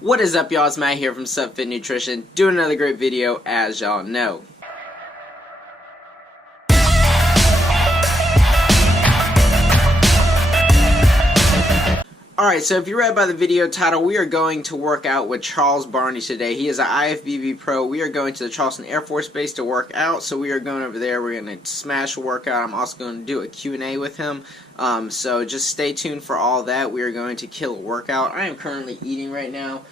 What is up, y'all? It's Matt here from SupFit Nutrition, doing another great video, as y'all know. Alright, so if you read by the video title, we are going to work out with Charles Barney today. He is an IFBB pro. We are going to the Charleston Air Force Base to work out, so we are going over there. We're going to smash a workout. I'm also going to do a Q&A with him, so just stay tuned for all that. We are going to kill a workout. I am currently eating right now.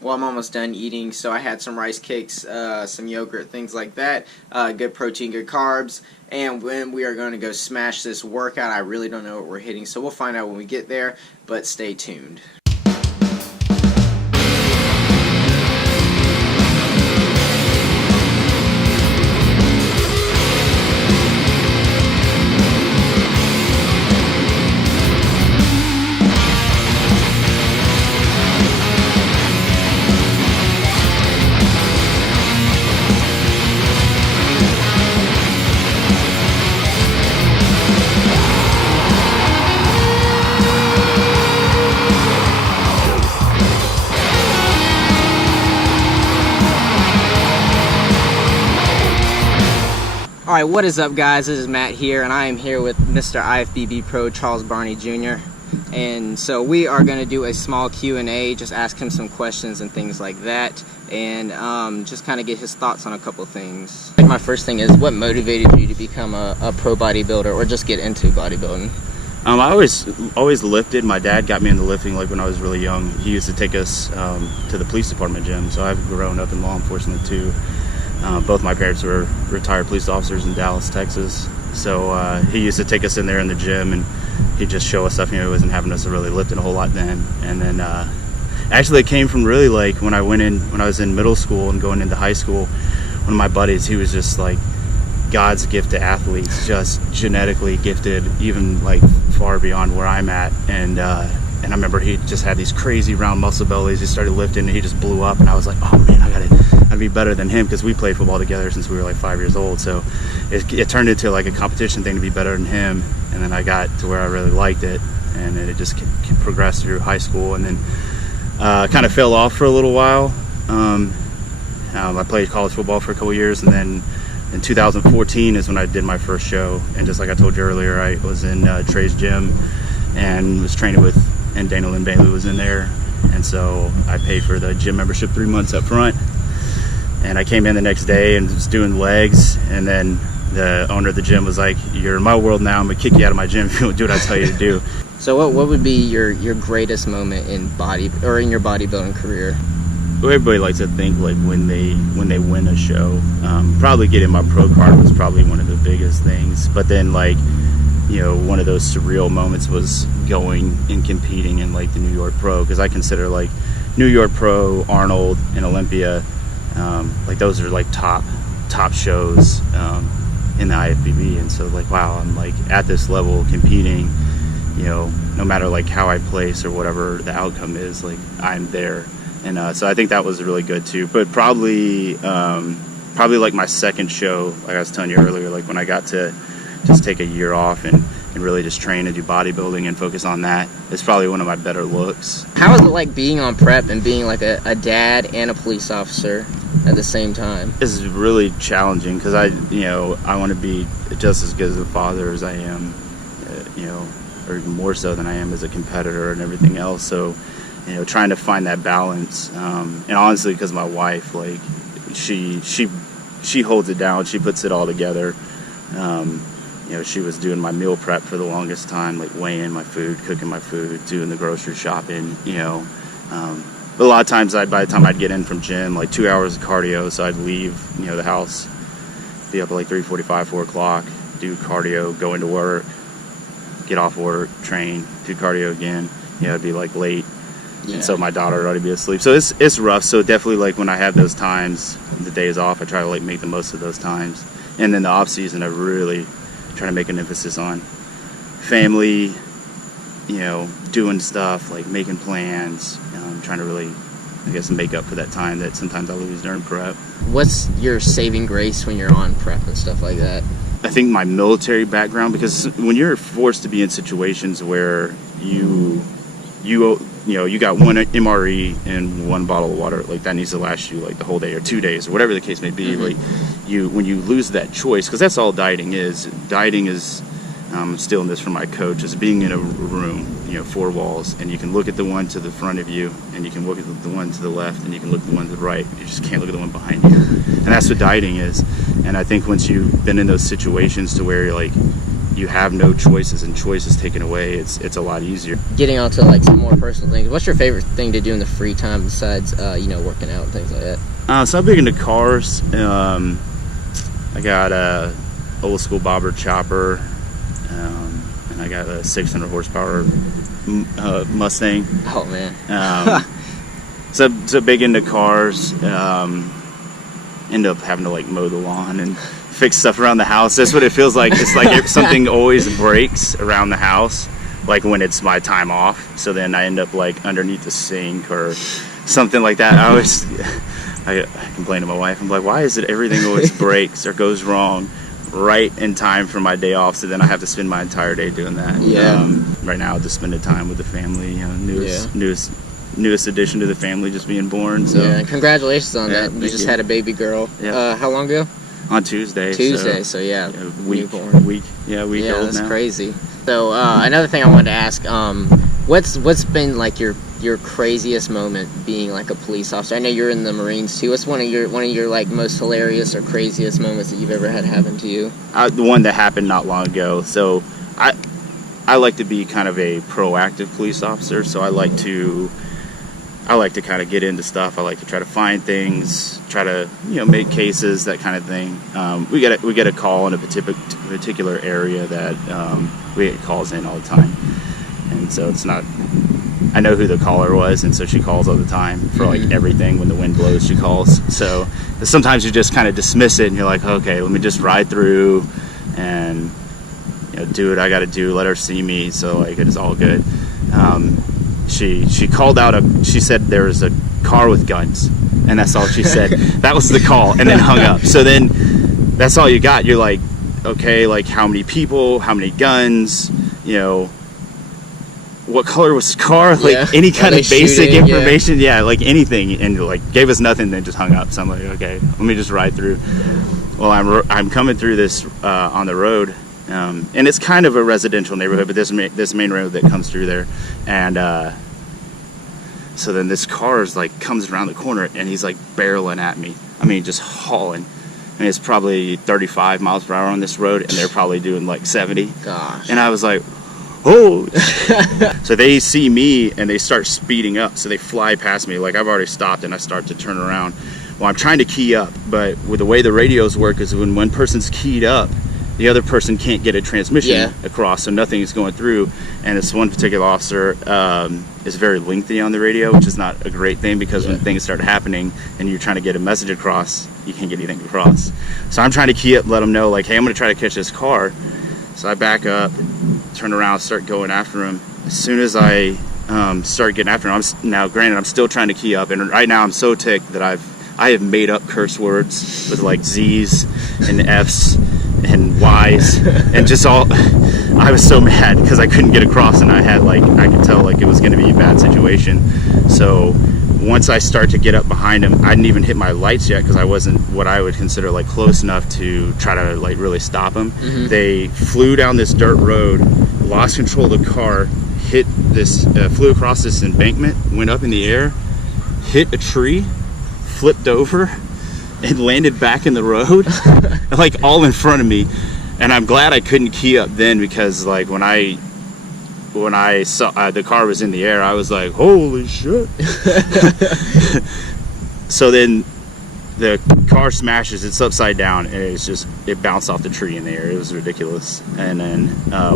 Well, I'm almost done eating, so I had some rice cakes, some yogurt, things like that. Good protein, good carbs. And when we are going to go smash this workout, I really don't know what we're hitting, so we'll find out when we get there, but stay tuned. Alright, what is up, guys? This is Matt here, and I am here with Mr. IFBB Pro Charles Barney Jr. And so we are going to do a small Q&A, just ask him some questions and things like that, and just kind of get his thoughts on a couple things. My first thing is, what motivated you to become a pro bodybuilder, or just get into bodybuilding? I always lifted. My dad got me into lifting like when I was really young. He used to take us to the police department gym, so I've grown up in law enforcement too. Both my parents were retired police officers in Dallas, Texas. So he used to take us in there in the gym, and he'd just show us stuff. You know, he wasn't having us really lifting a whole lot then. And then actually it came from really like when I was in middle school and going into high school. One of my buddies, he was just like God's gift to athletes, just genetically gifted, even like far beyond where I'm at. And I remember he just had these crazy round muscle bellies. He started lifting and he just blew up, and I was like, oh man, I'd be better than him, because we played football together since we were like 5 years old. So it turned into like a competition thing to be better than him, and then I got to where I really liked it, and then it just progressed through high school, and then kind of fell off for a little while. I played college football for a couple years, and then in 2014 is when I did my first show. And just like I told you earlier, I was in Trey's gym and was training with, and Dana Lynn Bailey was in there, and so I paid for the gym membership 3 months up front. And I came in the next day and was doing legs, and then the owner of the gym was like, you're in my world now, I'm gonna kick you out of my gym if you don't do what I tell you to do. So what would be your greatest moment in in your bodybuilding career? Well, everybody likes to think like when they win a show. Probably getting my pro card was probably one of the biggest things, but then like, you know, one of those surreal moments was going and competing in like the New York Pro, because I consider like New York Pro, Arnold, and Olympia, like those are like top shows in the IFBB. And so like, wow, I'm like at this level competing, you know, no matter like how I place or whatever the outcome is, like I'm there. And so I think that was really good too. But probably like my second show, like I was telling you earlier, like when I got to just take a year off and really just train and do bodybuilding and focus on that, it's probably one of my better looks. How is it like being on prep and being like a dad and a police officer at the same time? It's really challenging, because I want to be just as good as a father as I am, or even more so than I am as a competitor and everything else. So, you know, trying to find that balance, and honestly, because my wife, like, she holds it down, she puts it all together. You know, she was doing my meal prep for the longest time, like weighing my food, cooking my food, doing the grocery shopping, you know. But a lot of times, by the time I'd get in from gym, like 2 hours of cardio, so I'd leave, you know, the house, be up at like 3:45, 4 o'clock, do cardio, go into work, get off work, train, do cardio again. You know, it'd be like late, and so my daughter would already be asleep. So it's rough. So definitely, like when I have those times, the days off, I try to like make the most of those times. And then the off season, I really try to make an emphasis on family, you know, doing stuff, like making plans, trying to really, I guess, make up for that time that sometimes I lose during prep. What's your saving grace when you're on prep and stuff like that? I think my military background, because when you're forced to be in situations where you you got one MRE and one bottle of water, like that needs to last you like the whole day or 2 days or whatever the case may be. Like when you lose that choice, because that's all dieting is. Dieting is, I'm stealing this from my coach, is being in a room, 4 walls, and you can look at the one to the front of you, and you can look at the one to the left, and you can look at the one to the right. You just can't look at the one behind you. And that's what dieting is. And I think once you've been in those situations to where you're like, you have no choices and choices taken away, it's a lot easier. Getting on to like some more personal things, what's your favorite thing to do in the free time besides working out and things like that? So I'm big into cars. I got a old school bobber chopper, and I got a 600 horsepower Mustang. Oh man. So big into cars. End up having to like mow the lawn and fix stuff around the house. That's what it feels like. It's like if something always breaks around the house, like when it's my time off. So then I end up like underneath the sink or something like that. I complain to my wife. I'm like, why is it everything always breaks or goes wrong right in time for my day off? So then I have to spend my entire day doing that. Yeah. Right now, just spending time with the family. Newest addition to the family, just being born. So yeah, congratulations on that. You just had a baby girl. Yeah. How long ago? On Tuesday. So yeah, week newborn. old now. That's crazy. So another thing I wanted to ask, what's been like your craziest moment being like a police officer? I know you're in the Marines too. What's one of your like most hilarious or craziest moments that you've ever had happen to you? The one that happened not long ago. So I like to be kind of a proactive police officer. So I like to kind of get into stuff. I like to try to find things, try to make cases, that kind of thing. We get a call in a particular area that we get calls in all the time, and so it's not. I know who the caller was, and so she calls all the time for like everything. When the wind blows, she calls. So sometimes you just kind of dismiss it, and you're like, okay, let me just ride through and do what I got to do. Let her see me, so like it's all good. She called out she said there was a car with guns, and that's all she said. That was the call, and then hung up. So then that's all you got. You're like, okay, like how many people, how many guns, what color was the car, like any kind of basic information, like anything, and like gave us nothing, then just hung up. So I'm like, okay, let me just ride through. Well, I'm coming through this on the road. And it's kind of a residential neighborhood, but there's this main road that comes through there, and so then this car is like comes around the corner, and he's like barreling at me. I mean, just hauling. I mean, it's probably 35 miles per hour on this road, and they're probably doing like 70. Gosh. And I was like, oh. So they see me and they start speeding up. So they fly past me. Like I've already stopped, and I start to turn around. Well, I'm trying to key up, but with the way the radios work is when one person's keyed up, the other person can't get a transmission across, so nothing is going through. And this one particular officer is very lengthy on the radio, which is not a great thing, because when things start happening and you're trying to get a message across, you can't get anything across. So I'm trying to key up, let them know, like, hey, I'm going to try to catch this car. So I back up, turn around, start going after him. As soon as I start getting after him, now granted, I'm still trying to key up, and right now I'm so ticked that I have made up curse words with like Z's and F's and Y's, and just all. I was so mad because I couldn't get across, and I could tell like it was going to be a bad situation. So once I start to get up behind him, I didn't even hit my lights yet because I wasn't what I would consider like close enough to try to like really stop him. They flew down this dirt road, lost control of the car, flew across this embankment, went up in the air, hit a tree, flipped over, and landed back in the road, like all in front of me. And I'm glad I couldn't key up then, because like when I saw the car was in the air, I was like, holy shit. So then the car smashes, it's upside down, and it bounced off the tree in the air. It was ridiculous. And then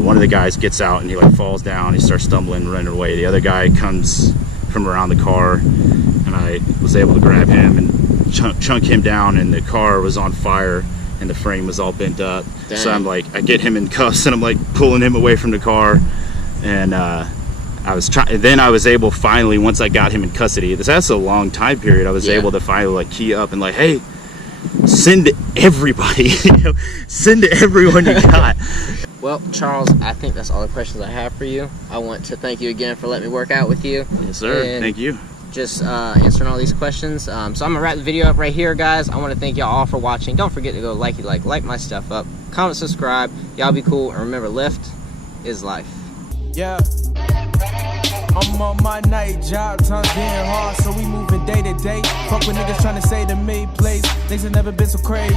one of the guys gets out, and he like falls down, he starts stumbling, running away. The other guy comes from around the car, and I was able to grab him and chunk him down, and the car was on fire and the frame was all bent up. Dang. So I'm like, I get him in cuffs, and I'm like pulling him away from the car, and then I was able finally, once I got him in custody, that's a long time period, I was able to finally like key up and like, hey, send everybody, send everyone you got. Well, Charles, I think that's all the questions I have for you. I want to thank you again for letting me work out with you. Yes, sir. And thank you. Just answering all these questions. So I'm gonna wrap the video up right here, guys. I want to thank y'all all for watching. Don't forget to go like my stuff up, comment, subscribe. Y'all be cool, and remember, lift is life. Yeah, I'm on my night job, times getting hard, so we moving day to day. Fuck with niggas trying to say to me, please. Things have never been so crazy.